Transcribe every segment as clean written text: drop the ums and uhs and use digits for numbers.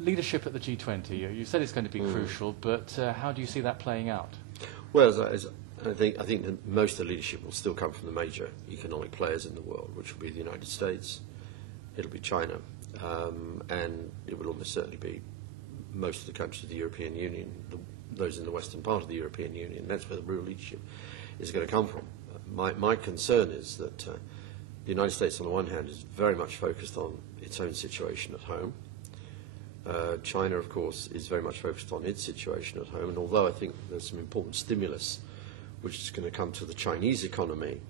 Leadership at the G20, you said it's going to be crucial, but how do you see that playing out? Well, I think that most of the leadership will still come from the major economic players in the world, which will be the United States, it'll be China, and it will almost certainly be most of the countries of the European Union, those in the western part of the European Union. That's where the real leadership is going to come from. My concern is that the United States, on the one hand, is very much focused on its own situation at home. China, of course, is very much focused on its situation at home, and although I think there's some important stimulus which is going to come to the Chinese economy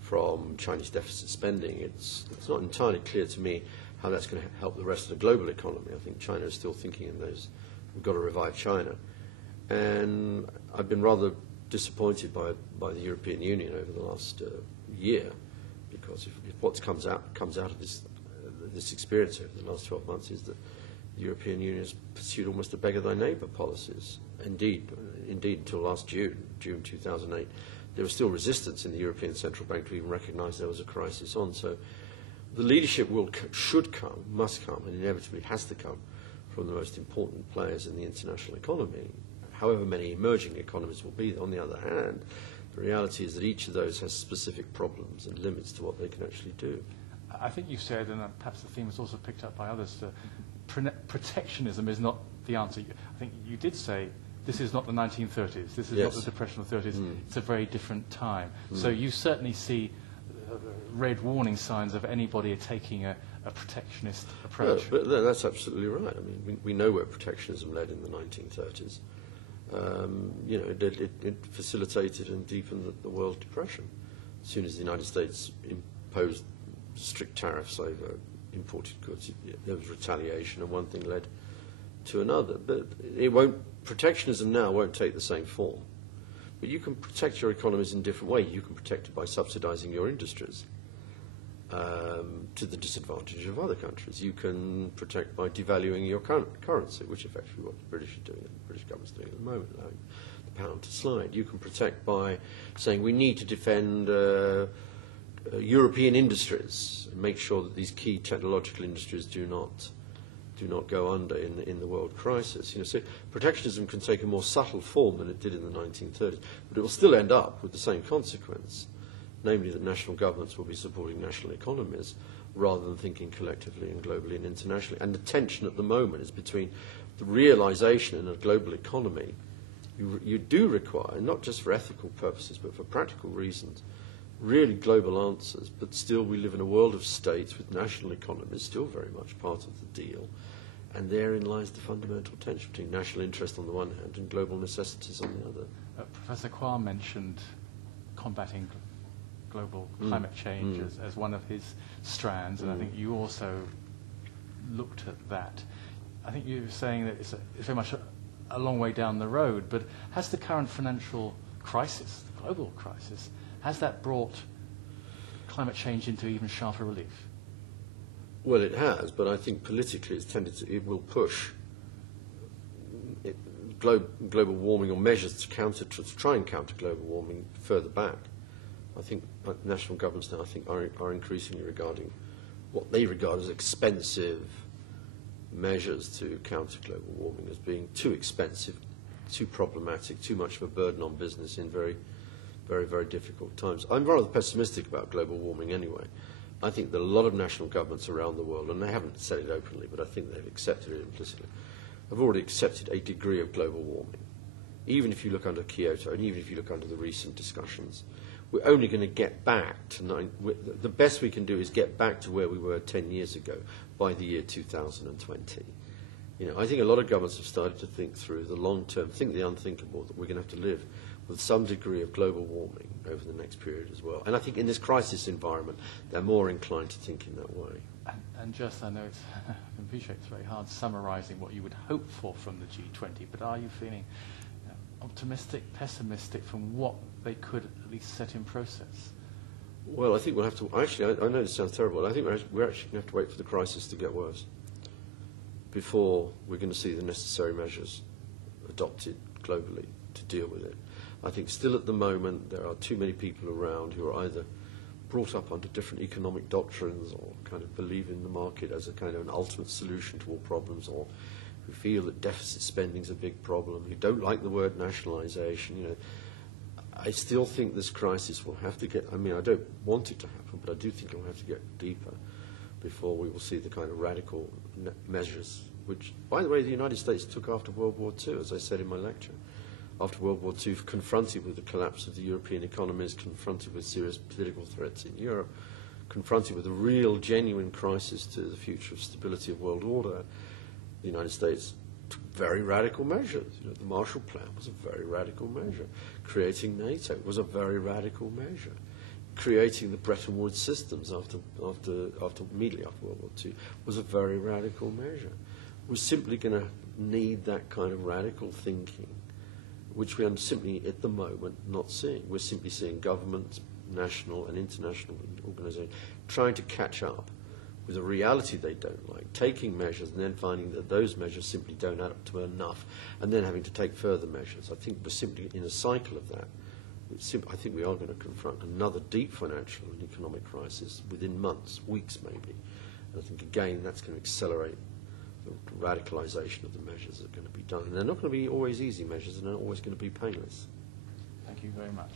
from Chinese deficit spending, it's not entirely clear to me how that's going to help the rest of the global economy. I think China is still thinking in those, we've got to revive China. And I've been rather disappointed by the European Union over the last year, because if what comes out of this experience over the last 12 months is that the European Union has pursued almost a beggar thy neighbour policies. Indeed, until last June 2008, there was still resistance in the European Central Bank to even recognise there was a crisis on. So the leadership should come, must come, and inevitably has to come from the most important players in the international economy. However many emerging economies will be, on the other hand, the reality is that each of those has specific problems and limits to what they can actually do. I think you said, and perhaps the theme was also picked up by others, protectionism is not the answer. I think you did say this is not the 1930s, this is not the Depression of the 30s, it's a very different time. So you certainly see red warning signs of anybody taking a protectionist approach. No, but that's absolutely right. I mean, we know where protectionism led in the 1930s. It facilitated and deepened the world depression. As soon as the United States imposed strict tariffs over imported goods, there was retaliation, and one thing led to another. But protectionism now won't take the same form. But you can protect your economies in different ways. You can protect it by subsidizing your industries to the disadvantage of other countries. You can protect by devaluing your currency, which effectively what the British are doing, the British government's doing at the moment, allowing the pound to slide. You can protect by saying we need to defend European industries and make sure that these key technological industries do not go under in the world crisis. So protectionism can take a more subtle form than it did in the 1930s, but it will still end up with the same consequence, namely that national governments will be supporting national economies rather than thinking collectively and globally and internationally. And the tension at the moment is between the realization in a global economy you do require, not just for ethical purposes but for practical reasons, really global answers, but still we live in a world of states with national economies still very much part of the deal, and therein lies the fundamental tension between national interest on the one hand and global necessities on the other. Professor Kwan mentioned combating global climate change as one of his strands, and I think you also looked at that. I think you were saying that it's very much a long way down the road, but has the current financial crisis, the global crisis, has that brought climate change into even sharper relief? Well, it has, but I think politically it will push global warming or measures to try and counter global warming further back. I think national governments now are increasingly regarding what they regard as expensive measures to counter global warming as being too expensive, too problematic, too much of a burden on business in very, very difficult times. I'm rather pessimistic about global warming anyway. I think that a lot of national governments around the world, and they haven't said it openly, but I think they've accepted it implicitly, have already accepted a degree of global warming. Even if you look under Kyoto, and even if you look under the recent discussions, we're only going to get back to the best we can do is get back to where we were 10 years ago by the year 2020. I think a lot of governments have started to think through the long term, think the unthinkable, that we're going to have to live with some degree of global warming over the next period as well. And I think in this crisis environment, they're more inclined to think in that way. And just, I know I appreciate it's very hard summarising what you would hope for from the G20, but are you feeling optimistic, pessimistic from what they could at least set in process? Well, I think we'll have to, actually, I know this sounds terrible, I think we're actually going to have to wait for the crisis to get worse before we're going to see the necessary measures adopted globally to deal with it. I think still at the moment there are too many people around who are either brought up under different economic doctrines, or kind of believe in the market as a kind of an ultimate solution to all problems, or who feel that deficit spending is a big problem, who don't like the word nationalisation, you know, I still think this crisis will have to get, I mean, I don't want it to happen, but I do think it will have to get deeper before we will see the kind of radical measures, which, by the way, the United States took after World War II, as I said in my lecture. After World War II, confronted with the collapse of the European economies, confronted with serious political threats in Europe, confronted with a real, genuine crisis to the future of stability of world order, the United States took very radical measures. You know, the Marshall Plan was a very radical measure. Creating NATO was a very radical measure. Creating the Bretton Woods systems immediately after World War II was a very radical measure. We're simply going to need that kind of radical thinking, which we are simply at the moment not seeing. We're simply seeing governments, national and international organizations, trying to catch up with a reality they don't like, taking measures and then finding that those measures simply don't add up to enough, and then having to take further measures. I think we're simply in a cycle of that. I think we are going to confront another deep financial and economic crisis within months, weeks maybe. And I think, again, that's going to accelerate the radicalisation of the measures that are going to be done. And they're not going to be always easy measures, and they're not always going to be painless. Thank you very much.